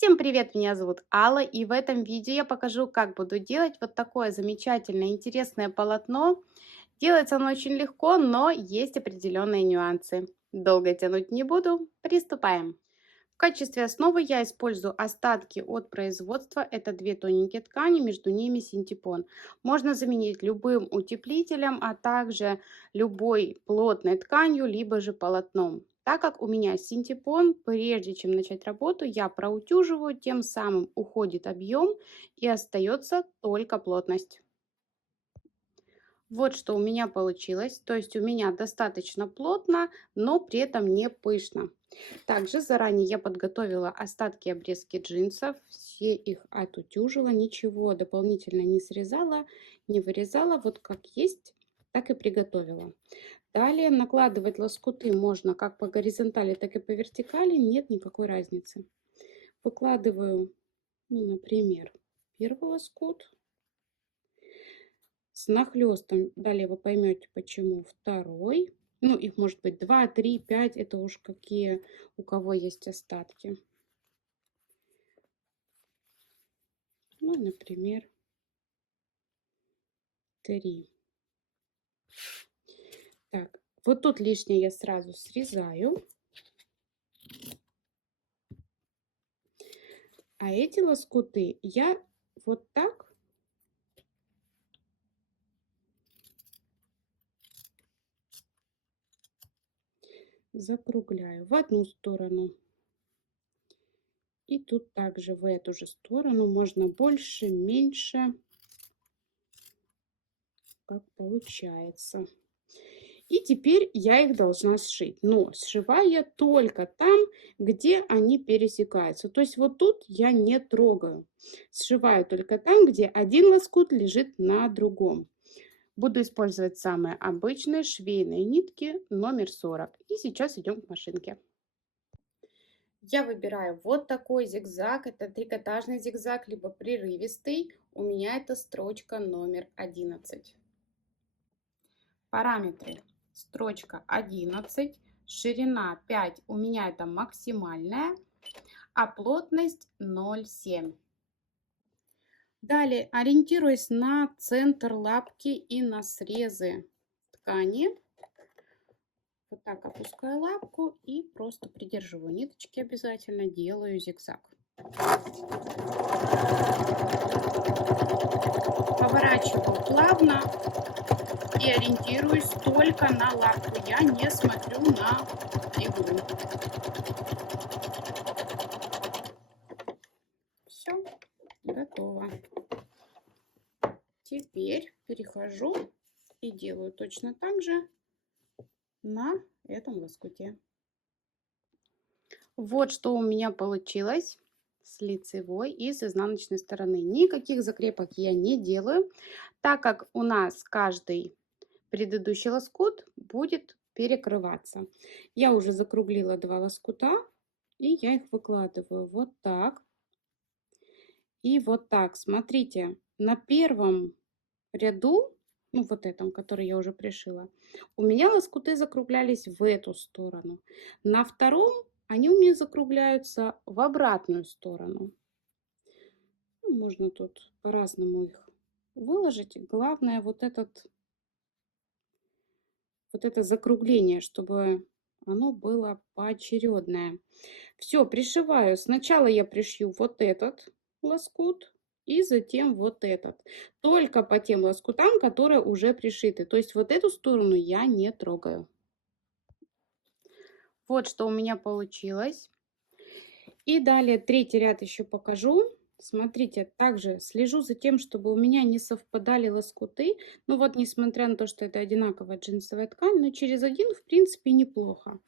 Всем привет, меня зовут Алла, и в этом видео я покажу, как буду делать вот такое замечательное, интересное полотно. Делается оно очень легко, но есть определенные нюансы. Долго тянуть не буду, приступаем. В качестве основы я использую остатки от производства. Это две тоненькие ткани, между ними синтепон. Можно заменить любым утеплителем, а также любой плотной тканью, либо же полотном. Так как у меня синтепон, прежде чем начать работу, я проутюживаю, тем самым уходит объем и остается только плотность. Вот что у меня получилось. То есть у меня достаточно плотно, но при этом не пышно. Также заранее я подготовила остатки обрезки джинсов, все их отутюжила, ничего дополнительно не срезала, не вырезала, вот как есть, так и приготовила. Далее накладывать лоскуты можно как по горизонтали, так и по вертикали, нет никакой разницы. Выкладываю, ну, например, первый лоскут с нахлестом, далее вы поймете почему, второй. Ну, их может быть 2, 3, 5, это уж какие у кого есть остатки. Ну, например, 3. Так, вот тут лишнее я сразу срезаю. А эти лоскуты я вот так закругляю в одну сторону. И тут также в эту же сторону можно больше, меньше, как получается. И теперь я их должна сшить. Но сшиваю я только там, где они пересекаются. То есть вот тут я не трогаю. Сшиваю только там, где один лоскут лежит на другом. Буду использовать самые обычные швейные нитки номер 40. И сейчас идем к машинке. Я выбираю вот такой зигзаг. Это трикотажный зигзаг, либо прерывистый. У меня это строчка номер 11. Параметры. Строчка 11, ширина 5, у меня это максимальная, а плотность 0,7. Далее, ориентируясь на центр лапки и на срезы ткани, вот так опускаю лапку и просто придерживаю ниточки, обязательно делаю зигзаг. Поворачиваю плавно и ориентируюсь только на лапку. Я не смотрю на иглу. Все, готово. Теперь перехожу и делаю точно так же на этом лоскуте. Вот что у меня получилось с лицевой и с изнаночной стороны. Никаких закрепок я не делаю, так как у нас каждый предыдущий лоскут будет перекрываться. Я уже закруглила 2 лоскута, и я их выкладываю вот так и вот так. Смотрите, на первом ряду, ну вот этом, который я уже пришила, у меня лоскуты закруглялись в эту сторону. На втором они у меня закругляются в обратную сторону. Ну, можно тут по-разному их выложить. Главное вот это закругление, чтобы оно было поочередное. Все, пришиваю. Сначала я пришью вот этот лоскут и затем вот этот. Только по тем лоскутам, которые уже пришиты. То есть вот эту сторону я не трогаю. Вот что у меня получилось. И далее третий ряд еще покажу. Смотрите, также слежу за тем, чтобы у меня не совпадали лоскуты. Ну вот, несмотря на то, что это одинаковая джинсовая ткань, но через один, в принципе, неплохо.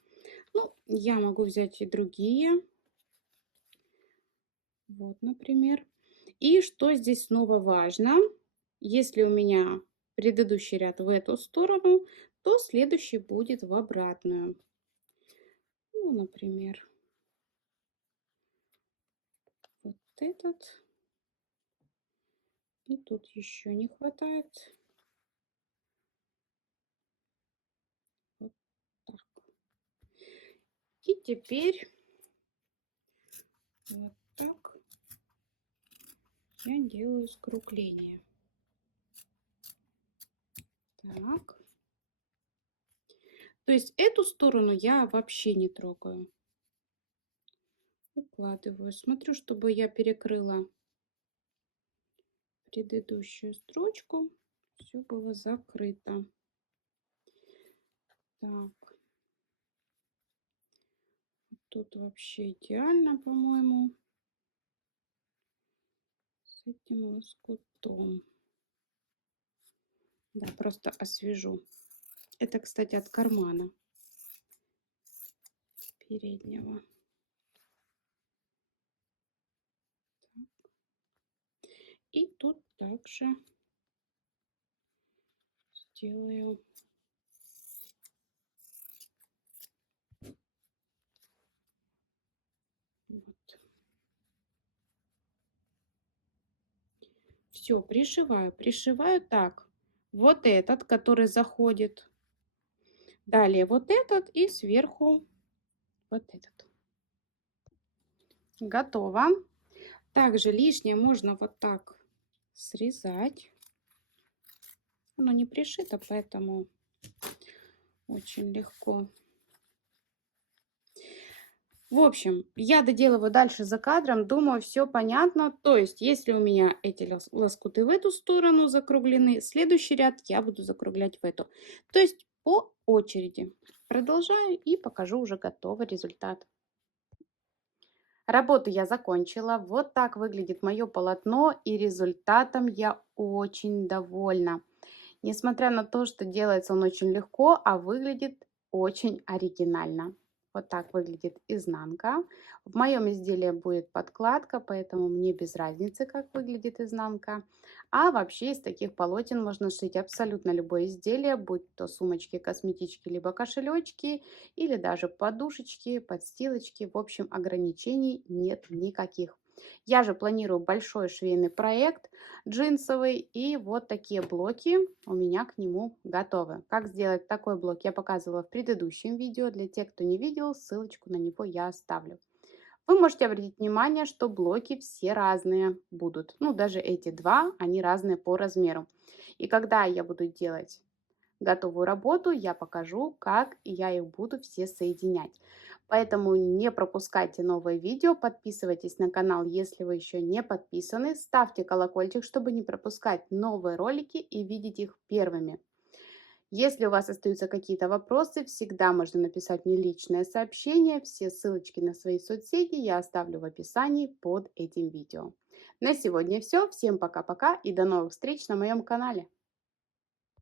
Ну, я могу взять и другие. Вот, например. И что здесь снова важно? Если у меня предыдущий ряд в эту сторону, то следующий будет в обратную. Ну, например, вот этот. И тут еще не хватает. Вот так. И теперь вот так. я делаю скругление. Так. То есть эту сторону я вообще не трогаю. Укладываю. Смотрю, чтобы я перекрыла предыдущую строчку. Все было закрыто. Так. Тут вообще идеально, по-моему, с этим лоскутом. Да, просто освежу. Это, кстати, от кармана переднего. И тут также сделаю вот. Все, пришиваю. Пришиваю так. Вот этот, который заходит. Далее вот этот и сверху вот этот. Готово. Также лишнее можно вот так срезать. Оно не пришито, поэтому очень легко. В общем, я доделываю дальше за кадром, думаю, все понятно. То есть, если у меня эти лоскуты в эту сторону закруглены, следующий ряд я буду закруглять в эту. То есть, по очереди. Продолжаю и покажу уже готовый результат. Работу я закончила. Вот так выглядит мое полотно, и результатом я очень довольна. Несмотря на то, что делается он очень легко, а выглядит очень оригинально. Вот так выглядит изнанка. В моем изделии будет подкладка, поэтому мне без разницы, как выглядит изнанка. А вообще из таких полотен можно шить абсолютно любое изделие, будь то сумочки, косметички, либо кошелечки, или даже подушечки, подстилочки. В общем, ограничений нет никаких. Я же планирую большой швейный проект джинсовый, и вот такие блоки у меня к нему готовы. Как сделать такой блок я показывала в предыдущем видео. Для тех, кто не видел, ссылочку на него я оставлю. Вы можете обратить внимание, что блоки все разные будут. Ну, даже эти два, они разные по размеру. И когда я буду делать готовую работу, я покажу, как я их буду все соединять. Поэтому не пропускайте новые видео, подписывайтесь на канал, если вы еще не подписаны, ставьте колокольчик, чтобы не пропускать новые ролики и видеть их первыми. Если у вас остаются какие-то вопросы, всегда можно написать мне личное сообщение. Все ссылочки на свои соцсети я оставлю в описании под этим видео. На сегодня все. Всем пока-пока и до новых встреч на моем канале.